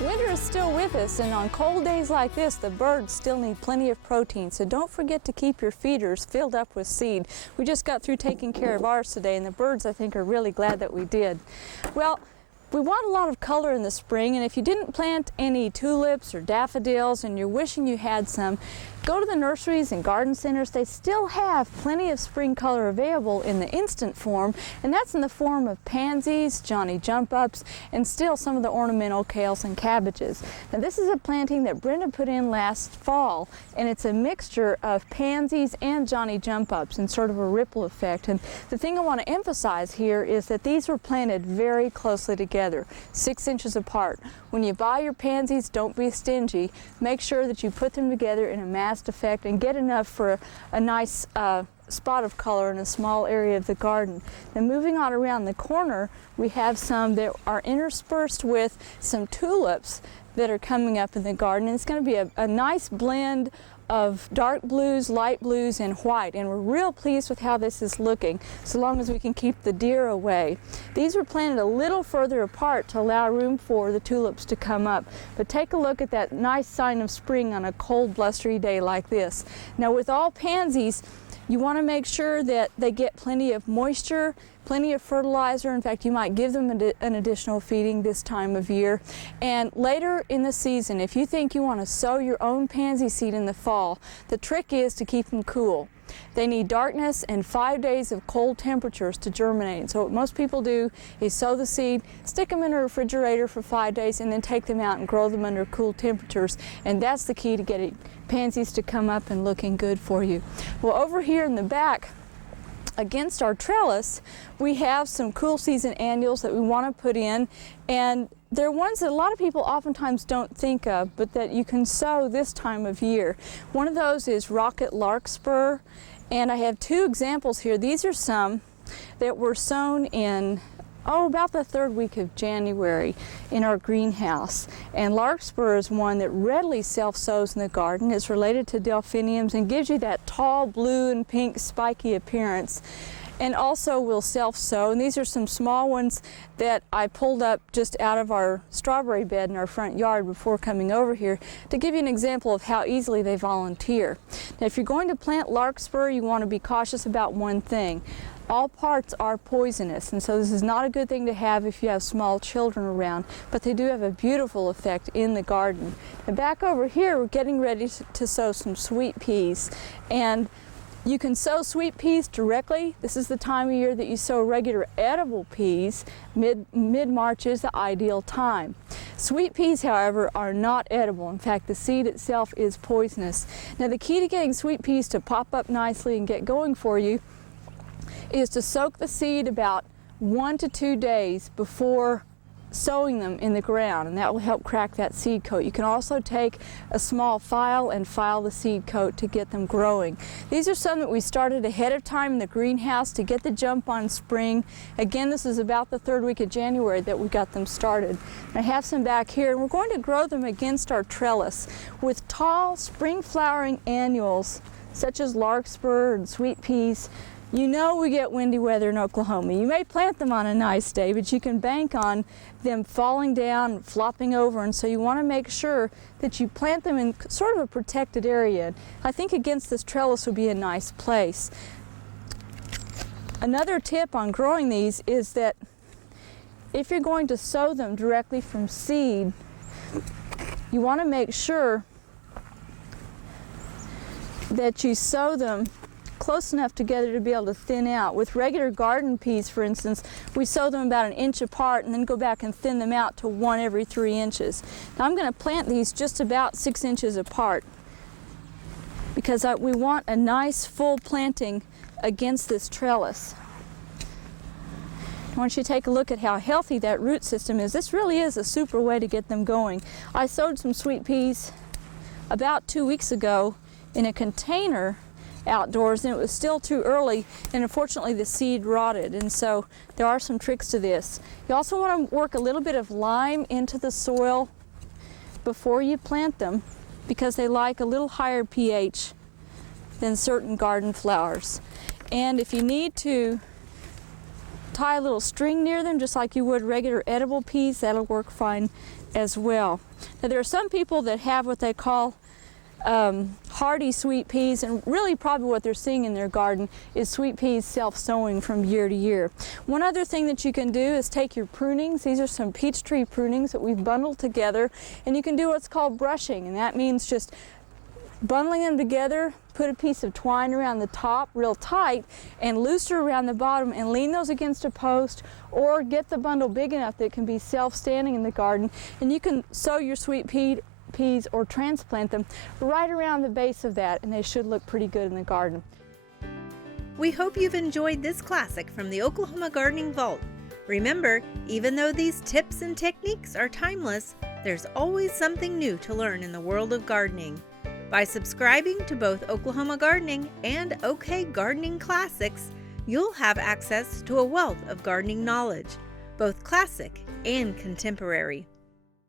Winter is still with us, and on cold days like this, the birds still need plenty of protein, so don't forget to keep your feeders filled up with seed. We just got through taking care of ours today, and the birds, I think, are really glad that we did. Well, we want a lot of color in the spring, and if you didn't plant any tulips or daffodils and you're wishing you had some, go to the nurseries and garden centers. They still have plenty of spring color available in the instant form, and that's in the form of pansies, Johnny jump-ups, and still some of the ornamental kales and cabbages. Now this is a planting that Brenda put in last fall, and it's a mixture of pansies and Johnny jump-ups in sort of a ripple effect. And the thing I want to emphasize here is that these were planted very closely together, 6 inches apart. When you buy your pansies, don't be stingy. Make sure that you put them together in a massed effect and get enough for a nice spot of color in a small area of the garden. Now moving on around the corner, we have some that are interspersed with some tulips that are coming up in the garden. And it's going to be a nice blend of dark blues, light blues, and white, and we're real pleased with how this is looking, so long as we can keep the deer away. These were planted a little further apart to allow room for the tulips to come up, but take a look at that nice sign of spring on a cold, blustery day like this. Now with all pansies, you want to make sure that they get plenty of moisture, plenty of fertilizer. In fact, you might give them an additional feeding this time of year. And later in the season, if you think you want to sow your own pansy seed in the fall, the trick is to keep them cool. They need darkness and 5 days of cold temperatures to germinate. So what most people do is sow the seed, stick them in a refrigerator for 5 days, and then take them out and grow them under cool temperatures. And that's the key to getting pansies to come up and looking good for you. Well, over here in the back, against our trellis, we have some cool season annuals that we want to put in, and they're ones that a lot of people oftentimes don't think of, but that you can sow this time of year. One of those is rocket larkspur, and I have 2 examples here. These are some that were sown in about the 3rd week of January in our greenhouse. And larkspur is one that readily self-sows in the garden. It's related to delphiniums and gives you that tall blue and pink spiky appearance, and also will self-sow. And these are some small ones that I pulled up just out of our strawberry bed in our front yard before coming over here to give you an example of how easily they volunteer. Now if you're going to plant larkspur, you want to be cautious about one thing. All parts are poisonous, and so this is not a good thing to have if you have small children around, but they do have a beautiful effect in the garden. And back over here, we're getting ready to sow some sweet peas. And you can sow sweet peas directly. This is the time of year that you sow regular edible peas. Mid-March is the ideal time. Sweet peas, however, are not edible. In fact, the seed itself is poisonous. Now the key to getting sweet peas to pop up nicely and get going for you is to soak the seed about 1 to 2 days before sowing them in the ground, and that will help crack that seed coat. You can also take a small file and file the seed coat to get them growing. These are some that we started ahead of time in the greenhouse to get the jump on spring. Again, this is about the 3rd week of January that we got them started. I have some back here, and we're going to grow them against our trellis with tall spring flowering annuals such as larkspur and sweet peas. You know we get windy weather in Oklahoma. You may plant them on a nice day, but you can bank on them falling down, flopping over, and so you want to make sure that you plant them in sort of a protected area. I think against this trellis would be a nice place. Another tip on growing these is that if you're going to sow them directly from seed, you want to make sure that you sow them close enough together to be able to thin out. With regular garden peas, for instance, we sow them about 1 inch apart and then go back and thin them out to 1 every 3 inches. Now I'm going to plant these just about 6 inches apart because we want a nice full planting against this trellis. I want you to take a look at how healthy that root system is. This really is a super way to get them going. I sowed some sweet peas about 2 weeks ago in a container outdoors, and it was still too early, and unfortunately the seed rotted, and so there are some tricks to this. You also want to work a little bit of lime into the soil before you plant them because they like a little higher pH than certain garden flowers. And if you need to tie a little string near them just like you would regular edible peas, that'll work fine as well. Now there are some people that have what they call hardy sweet peas, and really probably what they're seeing in their garden is sweet peas self-sowing from year to year. One other thing that you can do is take your prunings. These are some peach tree prunings that we've bundled together, and you can do what's called brushing, and that means just bundling them together, put a piece of twine around the top real tight and looser around the bottom and lean those against a post, or get the bundle big enough that it can be self-standing in the garden, and you can sow your sweet peas or transplant them right around the base of that, and they should look pretty good in the garden. We hope you've enjoyed this classic from the Oklahoma Gardening Vault. Remember, even though these tips and techniques are timeless, there's always something new to learn in the world of gardening. By subscribing to both Oklahoma Gardening and OK Gardening Classics, you'll have access to a wealth of gardening knowledge, both classic and contemporary.